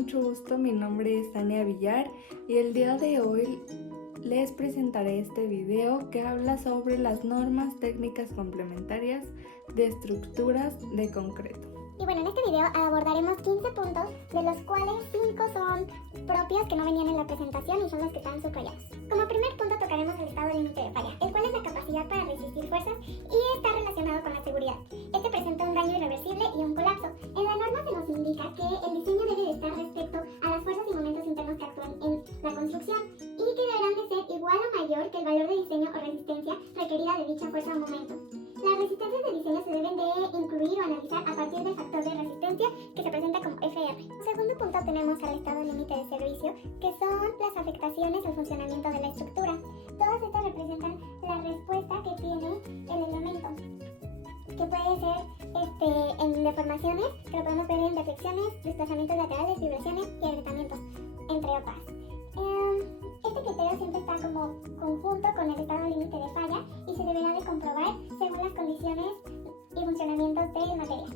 mucho gusto, mi nombre es Tania Villar y el día de hoy les presentaré este video que habla sobre las normas técnicas complementarias de estructuras de concreto. Y bueno, en este video abordaremos 15 puntos, de los cuales 5 son propios que no venían en la presentación y son los que están subrayados. Como primer punto tocaremos el estado límite de falla, el cual es la capacidad para resistir fuerzas y está relacionado con la seguridad. Este presenta un daño irreversible y un colapso. En la norma se nos indica que el diseño debe de estar respecto a las fuerzas y momentos internos que actúan en la construcción y que deberán de ser igual o mayor que el valor de diseño o resistencia requerida de dicha fuerza o momento. Las resistencias de diseño se deben de incluir o analizar a partir del factor de resistencia que se presenta como FR. En segundo punto tenemos al estado límite de servicio, que son las afectaciones al funcionamiento de la estructura. Todas estas representan la respuesta que tiene el elemento, que puede ser en deformaciones, que lo podemos ver en deflexiones, desplazamientos laterales, vibraciones y agrietamientos, entre otras. Este criterio siempre está como conjunto con el estado límite de falla y se deberá de comprobar según las condiciones y funcionamientos del material.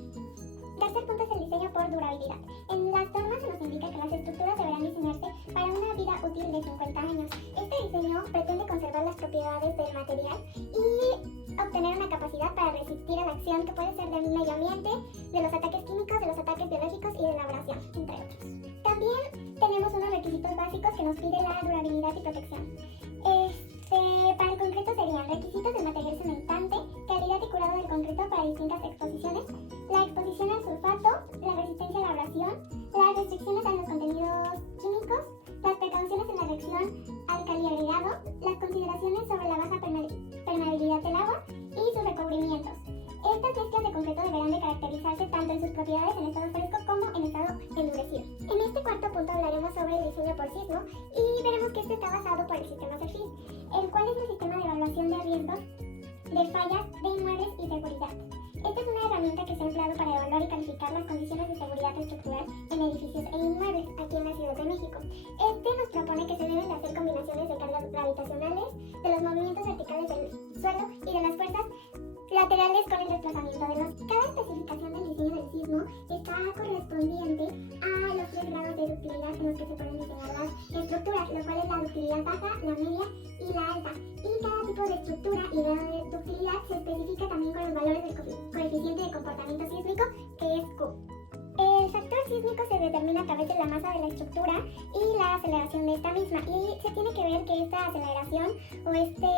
Tercer punto es el diseño por durabilidad. En las normas se nos indica que las estructuras deberán diseñarse para una vida útil de 50 años. Este diseño pretende conservar las propiedades del material y obtener una capacidad para resistir a la acción que puede ser del medio ambiente, de los ataques químicos, de los ataques biológicos y de la abrasión, entre otros. También tenemos unos requisitos básicos que nos pide la durabilidad y protección. Para el concreto serían requisitos del material cementante, calidad y curado del concreto para distintas exposiciones, la exposición al sulfato, la resistencia a la abrasión, las restricciones a los contenidos químicos, las precauciones en la reacción alcali-agregado, las consideraciones sobre la baja permeabilidad del agua y sus recubrimientos. Estas mezclas de concreto deberán de caracterizarse tanto en sus propiedades en estado fresco como en estado endurecido. En este cuarto punto hablaremos sobre el diseño por sismo y veremos que este está basado por el sistema CEFIS, el cual es el sistema de evaluación de riesgos de fallas de inmuebles y seguridad. Esta es una herramienta que se ha empleado para evaluar y calificar las condiciones de seguridad estructural en edificios e inmuebles aquí en la Ciudad de México. Este nos propone que se deben de hacer combinaciones de cargas gravitacionales, de los movimientos verticales del suelo y de las fuerzas laterales con el desplazamiento de los. Cada especificación del diseño del sismo está correspondiente a los 3 grados de ductilidad en los que se pueden diseñar las estructuras, lo cual es la ductilidad baja, la media y la alta. Y cada tipo de estructura y grado de ductilidad se especifica también con los valores del coeficiente de comportamiento sísmico, que es Q. El factor sísmico se determina a través de la masa de la estructura y la aceleración de esta misma, y se tiene que ver que esta aceleración o este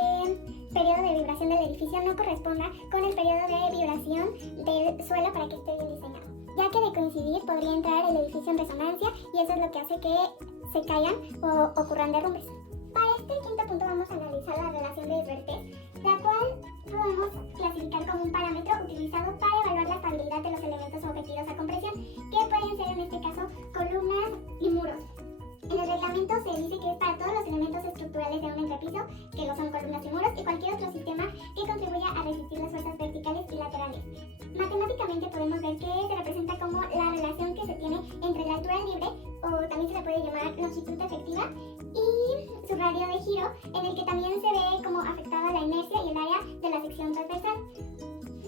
periodo de vibración del edificio no corresponda con el periodo de vibración del suelo para que esté bien diseñado, ya que de coincidir podría entrar el edificio en resonancia y eso es lo que hace que se caigan o ocurran derrumbes. Para este quinto punto vamos a analizar la relación de Esbertet, la cual podemos clasificar como un parámetro utilizado para evaluar la estabilidad de los elementos sometidos a compresión, que pueden ser en este caso columnas y muros. En el reglamento se dice que es para todos los elementos estructurales de un entrepiso, que lo son columnas y muros, y cualquier otro sistema que contribuya a resistir las fuerzas verticales y laterales. Matemáticamente podemos ver que se representa como la relación que se tiene entre la altura libre, o también se le puede llamar longitud efectiva, y su radio de giro, en el que también se ve como afectada la inercia y el área de la sección transversal.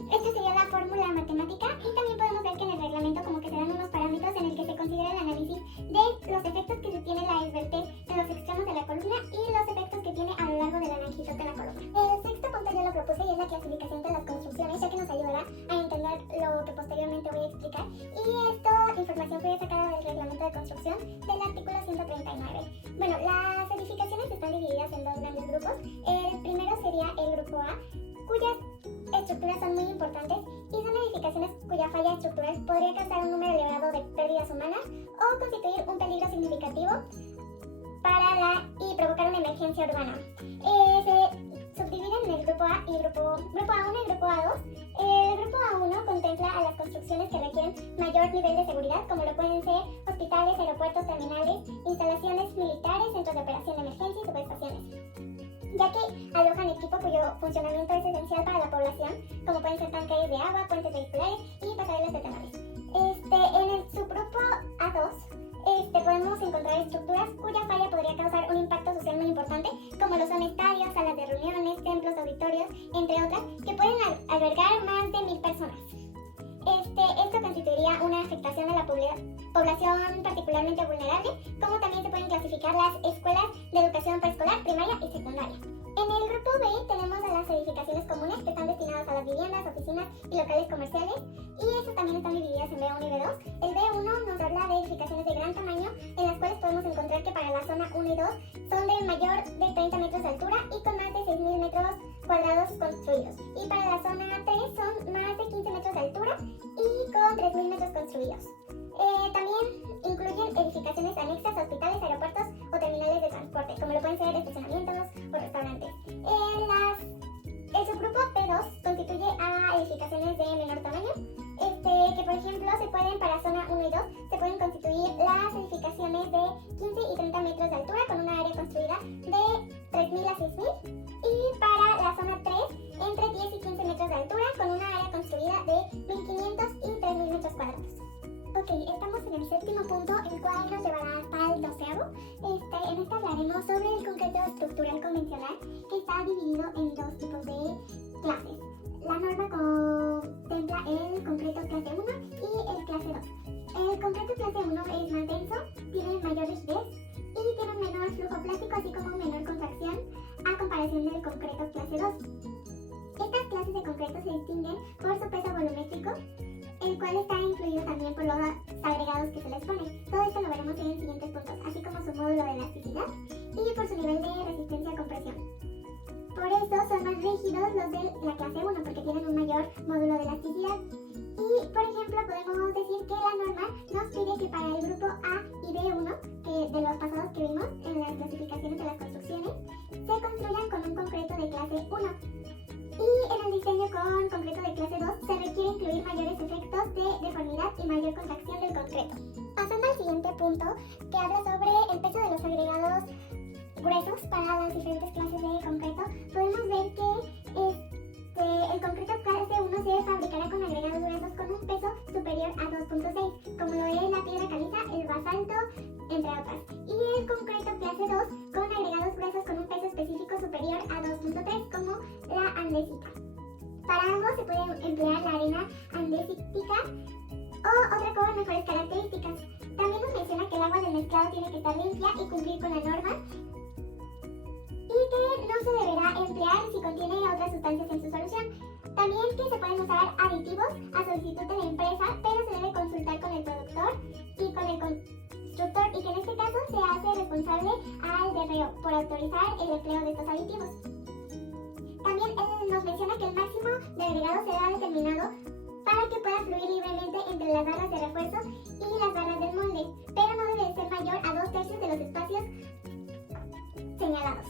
Esta sería la fórmula matemática, y también podemos ver que en el reglamento como que se dan unos parámetros en el que se considera el análisis de los efectos que se tiene la Esbertet en los extremos de la columna y los efectos que tiene a lo largo de la longitud de la columna. El sexto punto yo lo propuse y es la clasificación de las construcciones, ya que nos ayudará a entender lo que posteriormente voy a explicar. Y esta información fue sacada del reglamento de construcción del artículo 139. Bueno, las edificaciones están divididas en 2 grandes grupos. El primero sería el grupo A, cuyas estructuras son muy importantes y son edificaciones cuya falla estructural podría causar un número elevado de pérdidas humanas o constituir un peligro significativo y provocar una emergencia urbana. Se subdividen en el grupo A y grupo A1 y grupo A2. El grupo A1 contempla a las construcciones que requieren mayor nivel de seguridad, como lo pueden ser hospitales, aeropuertos, terminales, instalaciones militares, centros de operación de emergencia y subestaciones, ya que alojan equipo cuyo funcionamiento es esencial para la población, como pueden ser tanques de agua, puentes vehiculares y pasarelas peatonales. En el subgrupo A2 podemos encontrar estructuras cuya falla podría causar un impacto social muy importante, como lo son estadios, salas de reuniones, templos, auditorios, entre otras, que pueden albergar más de 1000 personas. Esto constituiría una afectación a la población población particularmente vulnerable, como también se pueden clasificar las escuelas de educación preescolar, primaria y secundaria. En el grupo B tenemos a las edificaciones comunes que están destinadas a las viviendas, oficinas y locales comerciales, y esas también están divididas en B1 y B2. El B1 nos habla de edificaciones de gran tamaño, en las cuales podemos encontrar que para la zona 1 y 2 son de mayor de 30 metros de altura y con más de 6.000 metros cuadrados construidos. Y para la zona 3 son más de 15 metros de altura y con 3.000 metros construidos. También incluyen edificaciones anexas a hospitales, aeropuertos o terminales de transporte, como lo pueden ser estacionamientos o restaurantes. El subgrupo P2 constituye a edificaciones de menor tamaño, que por ejemplo se pueden para zona 1 y 2, se pueden constituir las edificaciones de 15 y 30 metros de altura con una área construida de 3.000 a 6.000, y para la zona 3 entre 10 y 15 metros de altura con una área construida de 1.500 y 3.000 metros cuadrados. Ok, estamos en el séptimo punto, el cual nos llevará hasta el 12º. En esta hablaremos sobre el concreto estructural convencional, que está dividido en dos tipos de clases. La norma contempla el concreto clase 1 y el clase 2. El concreto clase 1 es más denso, tiene mayor rigidez y tiene un menor flujo plástico, así como menor contracción a comparación del concreto clase 2. Estas clases de concreto se distinguen por su peso volumétrico, el cual está incluido también por los agregados que se les pone. Todo esto lo veremos en siguientes puntos, así como su módulo de elasticidad y por su nivel de resistencia a compresión. Por eso son más rígidos los de la clase 1, porque tienen un mayor módulo de elasticidad. Y, por ejemplo, podemos decir que la norma nos pide que para el grupo A y B1, que de los pasados que vimos en las clasificaciones de las construcciones, se construyan con un concreto de clase 1. Y en el diseño con concreto de clase 2 se requiere incluir mayores efectos de deformidad y mayor contracción del concreto. Pasando al siguiente punto, que habla sobre el peso de los agregados gruesos para las diferentes clases de concreto, podemos ver que el concreto clase 1 se fabricará con agregados gruesos con un peso superior a 2.6, como lo es la piedra caliza, el basalto, entre otras. Y el concreto clase 2 con agregados gruesos con un peso específico superior a 2.3, como la andesita. Para ambos se puede emplear la arena andesítica o otra con mejores características. También nos menciona que el agua del mezclado tiene que estar limpia y cumplir con la norma, y que no se deberá emplear si contiene otras sustancias en su solución. También que se pueden usar aditivos a solicitud de la empresa, pero se debe consultar con el productor y con el constructor, y que en este caso se hace responsable al DRO por autorizar el empleo de estos aditivos. También él nos menciona que el máximo de agregado será determinado para que pueda fluir libremente entre las barras de refuerzo y las barras del molde, pero no debe ser mayor a 2/3 de los espacios señalados.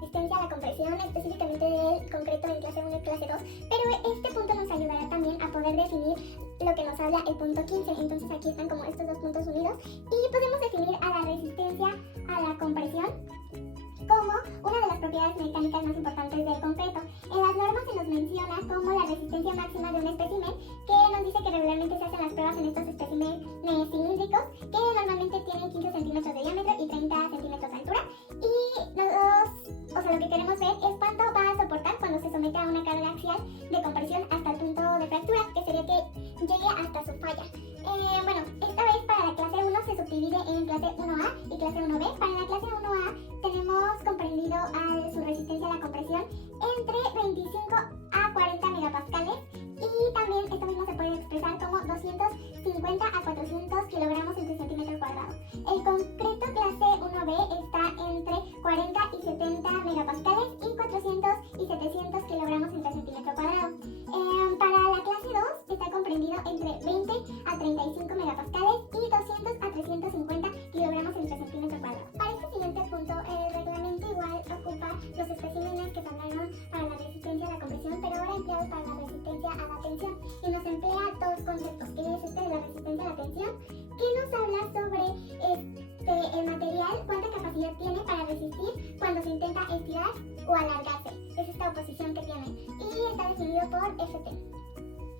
Resistencia a la compresión, específicamente del concreto en clase 1 y clase 2, pero este punto nos ayudará también a poder definir lo que nos habla el punto 15. Entonces aquí están como estos dos puntos unidos, y podemos definir a la resistencia a la compresión como una de las propiedades mecánicas más importantes del concreto. En las normas se nos menciona como la resistencia máxima de un espécimen, que nos dice que regularmente se hacen las pruebas en estos especímenes cilíndricos, que normalmente tienen 15 centímetros de diámetro y 30 centímetros de altura, y lo que queremos ver es cuánto va a soportar cuando se somete a una carga axial de compresión hasta el punto de fractura, que sería que llegue hasta su falla. Bueno, esta vez para la clase 1 se subdivide en clase 1A y clase 1B. Para la clase 1A tenemos comprendido su resistencia a la compresión entre 25 a 40 megapascales, y también esto mismo se puede expresar como 250 a 400 kilogramos entre centímetro cuadrado. El concreto clase 1B está entre 40 y 70 megapascales y 400 y 700 kilogramos entre centímetro cuadrado. Para la clase 2 está comprendido entre 20 a 35 megapascales y 200 a 350 kilogramos entre centímetro cuadrado. Para este siguiente punto, el reglamento igual ocupa los especímenes que se hablaron para la resistencia a la compresión, pero ahora empleados para la resistencia a la tensión, y nos emplea dos conceptos, que es de la resistencia a la tensión, que nos habla sobre el material, cuánta capacidad tiene para resistir cuando se intenta estirar o alargarse. Es esta oposición que tiene, y está definido por Ft.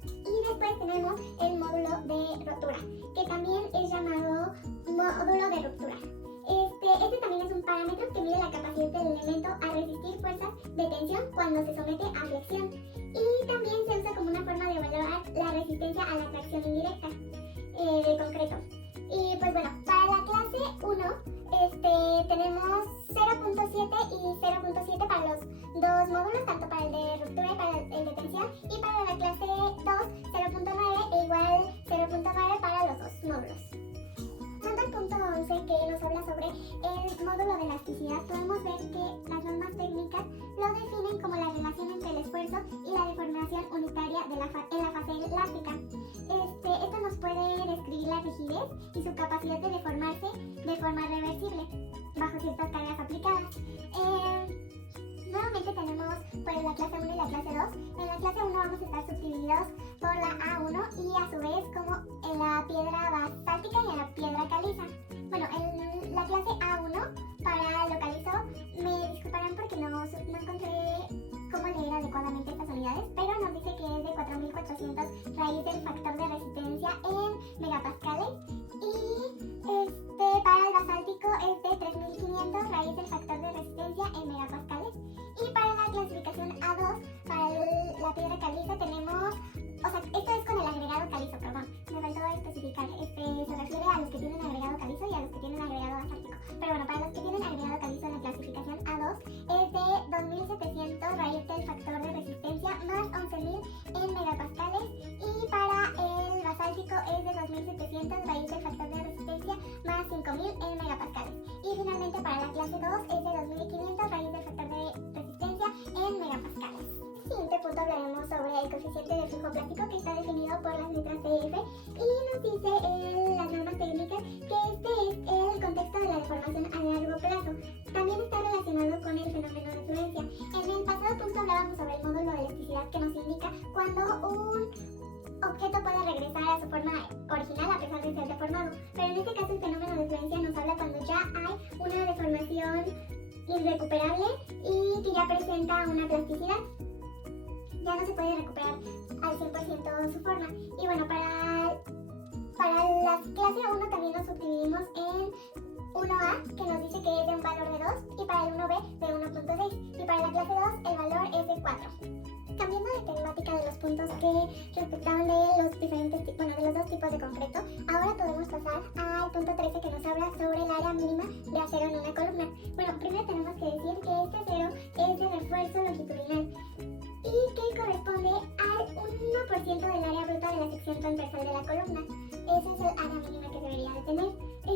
Y después tenemos el módulo de rotura, que también es llamado módulo de ruptura. Este también es un parámetro que mide la capacidad del elemento a resistir fuerzas de tensión cuando se somete a flexión, y también se usa como una forma de evaluar la resistencia a la tracción indirecta del concreto. Y Pues bueno, para la clase 1 tenemos 0.7 y 0.7 para los dos módulos, tanto para el de ruptura y para el de tensión, y para la clase 2 0.9 e igual 0.9 para los dos módulos. Tanto el punto 11 que nos habla sobre el módulo de elasticidad, podemos ver que las normas técnicas lo definen como la relación entre el esfuerzo y la deformación unitaria en la fase elástica. Esto nos puede describir la rigidez y su capacidad de deformarse de forma reversible bajo ciertas cargas aplicadas. Nuevamente tenemos pues la clase 1 y la clase 2. En la clase 1 vamos a estar subdivididos por la A1 y a su vez como en la piedra basáltica y en la piedra caliza. Bueno, en la clase A1 para lo calizo me disculparán porque no encontré cómo leer adecuadamente estas unidades, pero nos dice que es de 4400 raíz del factor de resistencia en megapascales, y para el basáltico es de 3500 raíz del factor de resistencia en megapascales, y para la clasificación A2 para la piedra caliza tenemos, o sea, esto es con el agregado calizo, perdón, me faltó especificar, se refiere a los que tienen agregado calizo y a los que tienen agregado basáltico, pero bueno, para los que tienen agregado calizo en la clasificación A2 es de 2700 raíz del factor de resistencia más 11000 en megapascales, y para el basáltico es de 2700 raíz del factor de resistencia más 5000 en megapascales, y finalmente para la clase 2 es de 2500 raíz del factor de resistencia en megapascales. En el siguiente punto hablaremos sobre el coeficiente de flujo plástico, que está definido por las letras D y F, y nos dice en las normas técnicas que este es el contexto de la deformación a largo plazo. También está relacionado con el fenómeno de fluencia. En el pasado punto hablábamos sobre el módulo de elasticidad, que nos indica cuando un objeto puede regresar a su forma original a pesar de ser deformado, pero en este caso el fenómeno de fluencia nos habla cuando ya hay una deformación irrecuperable y que ya presenta una plasticidad. Ya no se puede recuperar al 100% su forma. Y bueno, para la clase 1 también nos subdividimos en 1A, que nos dice que es de un valor de 2, y para el 1B de 1.6, y para la clase 2 el valor es de 4. Cambiando de temática de los puntos que respectaban de los diferentes tipos, de los dos tipos de concreto, ahora podemos pasar al punto 13, que nos habla sobre el área mínima de acero en una columna. Bueno, primero tenemos que decir que este acero es de refuerzo longitudinal y que corresponde al 1% del área bruta de la sección transversal de la columna. Esa es el área mínima que debería de tener. Y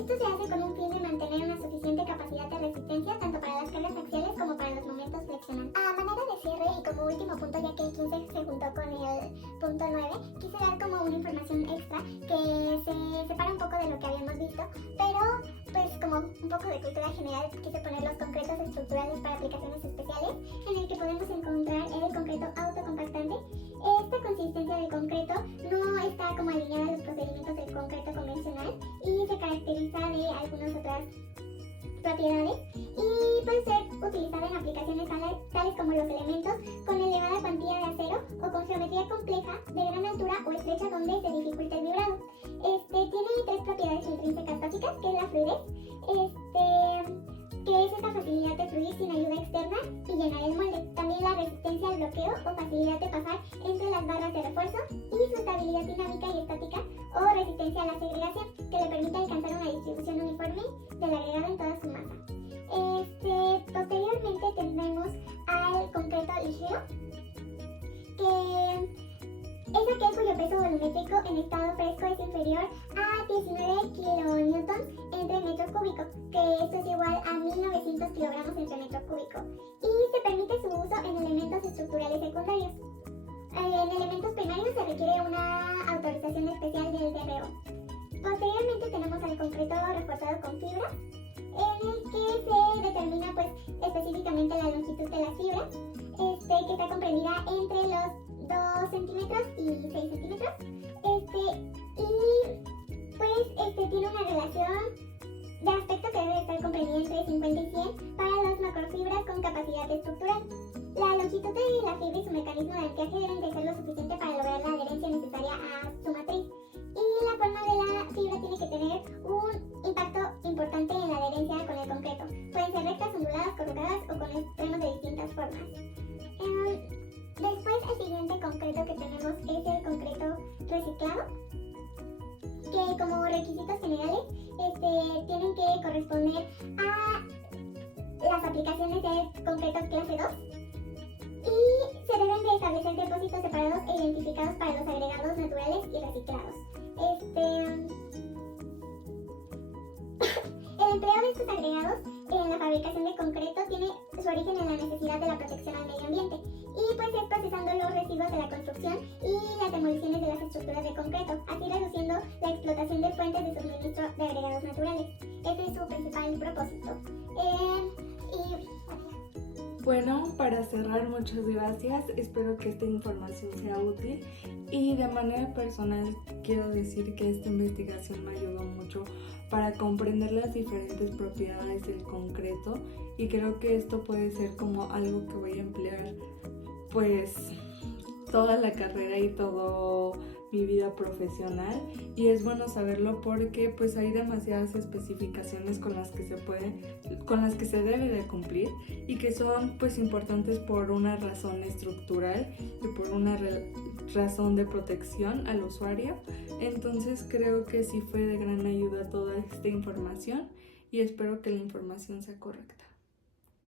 esto se hace con un fin de mantener una suficiente capacidad de resistencia tanto para las cargas axiales como para los momentos flexionantes. A manera de cierre y como último punto, ya que el 15 se juntó con el punto 9, quise dar como una información extra que se separa un poco de lo que habíamos visto, pero pues como un poco de cultura general quise poner los concretos estructurales para aplicaciones especiales, en el que podemos encontrar el concreto autocompactante. Esta consistencia del concreto no está como alineada a los procedimientos del concreto convencional y se caracteriza de algunas otras propiedades, y puede ser utilizada en aplicaciones tales como los elementos con elevada cuantía de acero o con geometría compleja de gran altura o estrecha donde se dificulta el vibrado. Tiene tres propiedades intrínsecas básicas, que es la fluidez, que es esta facilidad de fluir sin ayuda externa y llenar el molde. También la resistencia al bloqueo o facilidad de pasar entre las barras de refuerzo, y su estabilidad dinámica y estática o resistencia a la segregación, que le permite alcanzar una distribución uniforme del agregado en toda su masa. Posteriormente tendremos al concreto ligero, que es aquel cuyo peso volumétrico en estado fresco es inferior a 19 kilonewtons entre metro cúbico, que esto es igual a 1900 kilogramos entre metro cúbico, y se permite su uso en elementos estructurales secundarios. En elementos primarios se requiere una autorización especial del DRO. Posteriormente tenemos al concreto reforzado con fibra, en el que se determina pues específicamente la longitud de las fibras, que está comprendida entre los 2 centímetros y 6 centímetros, y pues tiene una relación de aspecto que debe estar comprendida entre 50 y 100 para las macrofibras con capacidad estructural. La longitud de la fibra y su mecanismo de anclaje deben de ser lo suficiente para lograr la adherencia necesaria a su matriz, y la forma de la fibra tiene que tener un impacto importante en la adherencia con el concreto. Pueden ser rectas, onduladas, corrugadas o con extremos de distintas formas. Después, el siguiente concreto que tenemos es el concreto reciclado, que como requisitos generales tienen que corresponder a las aplicaciones de concreto clase 2 y se deben de establecer depósitos separados e identificados para los agregados naturales y reciclados. El empleo de estos agregados en la fabricación de concreto tiene su origen en la necesidad de la protección al medio ambiente y pues es procesando los residuos de la construcción y las demoliciones de las estructuras de concreto, así reduciendo la explotación de fuentes de suministro de agregados naturales. Ese es su principal propósito. Bueno, para cerrar, muchas gracias. Espero que esta información sea útil y de manera personal quiero decir que esta investigación me ayudó mucho para comprender las diferentes propiedades del concreto y creo que esto puede ser como algo que voy a emplear pues toda la carrera y toda mi vida profesional, y es bueno saberlo porque pues hay demasiadas especificaciones con las que se debe de cumplir y que son pues importantes por una razón estructural y por una razón de protección al usuario. Entonces creo que sí fue de gran ayuda toda esta información y espero que la información sea correcta.